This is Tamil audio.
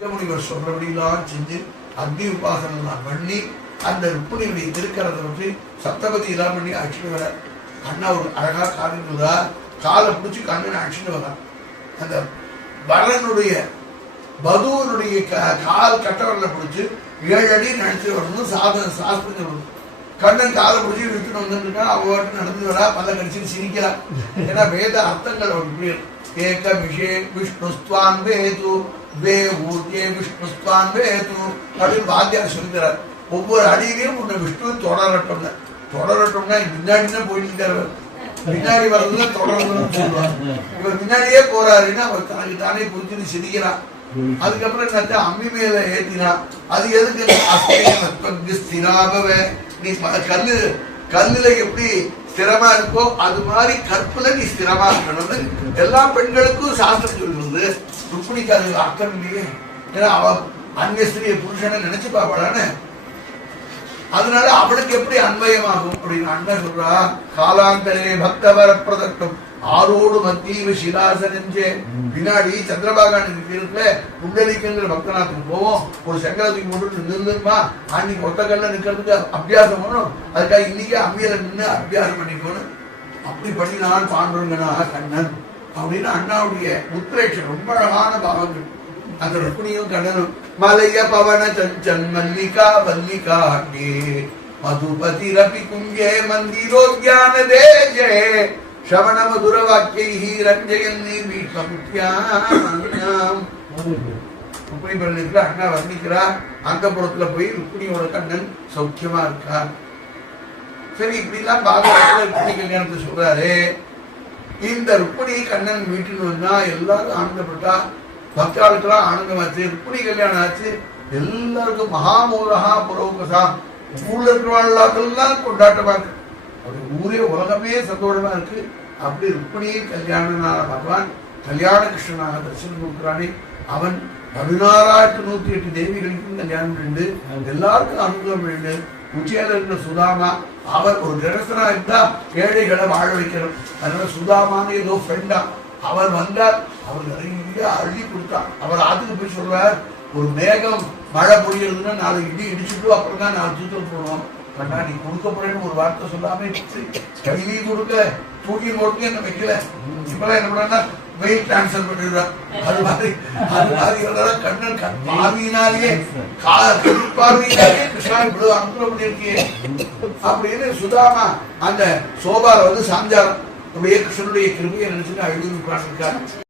முனிவர் சொல்றபடியெல்லாம் செஞ்சு அக்னி உபாசனம் பண்ணி அந்த ருக்மிணியுடைய திருக்கரத்தை வச்சு சப்தபதி எல்லாம் பண்ணி அழிச்சுட்டு வர கண்ணா ஒரு அழகா காலிடுதா காலை பிடிச்சி கண்ணனை அழிச்சுட்டு வர அந்த வரனுடைய பதுவனுடைய கால் கட்டவரில் பிடிச்சி 7 அடி நினைச்சு வரணும் சாஸ்திரம் கண்ணன் காலை பிடிச்சி இழுத்துட்டு வந்துருக்கா அவட்டு நடந்து வரா பல கடிச்சு சிரிக்கிறான். ஏன்னா வேத அர்த்தங்கள் அவருக்கு ஏக விஷே விஷ்ணுஸ்துவான் வேது வே ஊர்ஜே விஷ்ணுஸ்துவான் வேது அப்படின்னு வாத்தியார் சொல்லிக்கிறார். ஒவ்வொரு அடியிலையும் உன்னை விஷ்ணு தொடரட்டும்னா முன்னாடிதான் போயிட்டு பின்னாடி வர்றதுல தொடரணும்னு சொல்லுவாங்க. இவர் முன்னாடியே போறாருன்னா அவர் தனக்கு தானே புரிஞ்சுன்னு சிரிக்கிறான். அதுக்கப்புறம் என்ன அம்மி மேல ஏத்தினா அது எதுக்கு ஸ்திராபவ நீ கல்லுல எப்படி ஸ்திரமா இருக்கோ அது மாதிரி கற்புல நீ ஸ்திரமா இருக்கணும்னு எல்லா பெண்களுக்கும் சாஸ்திரம் சொல்லுவது. ருக்மிணிக்கு அது அர்த்தம் இல்லையே. ஏன்னா அவ அந்நிய ஸ்திரிய புருஷனை நினைச்சு பாப்பாளானே. அதனால அவளுக்கு எப்படி அன்வயமாகும் அப்படின்னு அண்ணன் சொல்றா. காலாந்தரே பக்தவர பிரதட்டம் ஆரோடு மத்திய சிலாசனஞ்சே பின்னாடி சந்திரபாகான் இருக்கிற புண்டலிக்குங்கிற பக்தநாத்துக்கு போவோம். ஒரு சங்கரத்துக்கு மட்டும் நின்றுமா அன்னைக்கு ஒத்த கல்ல நிக்கிறதுக்கு அபியாசம் பண்ணணும். அதுக்காக இன்னைக்கு அம்மியில நின்று அபியாசம் பண்ணிக்கணும். அப்படி பண்ணினான் பாண்டுரங்கனா கண்ணன் அப்படின்னு அண்ணாவுடைய உத்ரேட்சம் ரொம்ப அழகான பாவங்கள். அந்த ருக்மிணியும் கண்ணனும் மலைய பவன சஞ்சன் மல்லிகா வல்லிகா மதுபதி ரபி குங்கே மந்திரோத்யான தேஜே ஸ்ரவண மதுர வாக்கியை ரஞ்சயன்னி ருக்மிணி பண்ணிருக்கிற அண்ணா வர்ணிக்கிறா. அந்த புறத்துல போய் ருக்மிணியோட கண்ணன் சௌக்கியமா இருக்கா. சரி இப்படிலாம் பாகவதத்துல ருக்மிணி கல்யாணத்தை சொல்றாரு. இந்த ருக்மிணி கண்ணன் வீட்டுக்கு வந்தா எல்லாரும் ஆனந்தப்பட்டா. பக்தாளுக்கெல்லாம் ஆனந்தமாச்சு. ருக்மிணி கல்யாணம் ஆச்சு. எல்லாருக்கும் மகாமூலகா புரோகசா ஊர்ல இருக்கிறவாழ்லாம் கொண்டாட்டமா இருக்கு. அப்படி ஊரே உலகமே சந்தோஷமா இருக்கு. அப்படி ருக்மிணி கல்யாணனான பகவான் கல்யாண கிருஷ்ணனாக தரிசனம் கொடுக்குறானே. அவன் 16,108 தேவிகளுக்கும் கல்யாணம் ரெண்டு எல்லாருக்கும் அனுகூலம் ரெண்டு. உச்சியில இருந்த சுதாமா அவர் ஒரு கிரகஸ்தனா இருந்தா ஏழைகளை வாழ வைக்கணும். அதனால சுதாமான்னு ஏதோ ஃப்ரெண்டா அவர் வந்தார். அவர் நிறைய அள்ளி கொடுத்தார். அவர் ஆத்துக்கு போய் சொல்றார், ஒரு மேகம் மழை பொழியறதுன்னா 4 இடி இடிச்சுட்டு அப்புறம் தான் 4 தூத்தல் போடுவோம். கண்ணா நீ கொடுக்க போறேன்னு ஒரு வார்த்தை சொல்லாம கையிலையும் கொடுக்க தூக்கி கொடுக்க என்ன வைக்கல. இப்பெல்லாம் என்ன பண்ணா வெயிட் டிரான்ஸ்ஃபர் பண்ணிடுறான். அது மாதிரி கண்ணன் பார்வையினாலேயே கிருஷ்ணா இவ்வளவு அனுகூலம் பண்ணிருக்கியே அப்படின்னு சுதாமா அந்த சோபால வந்து சாஞ்சாரம் அப்படியே கிருஷ்ணனுடைய கிருமியை நினைச்சுட்டு அழுது உட்கார்ந்து இருக்காரு.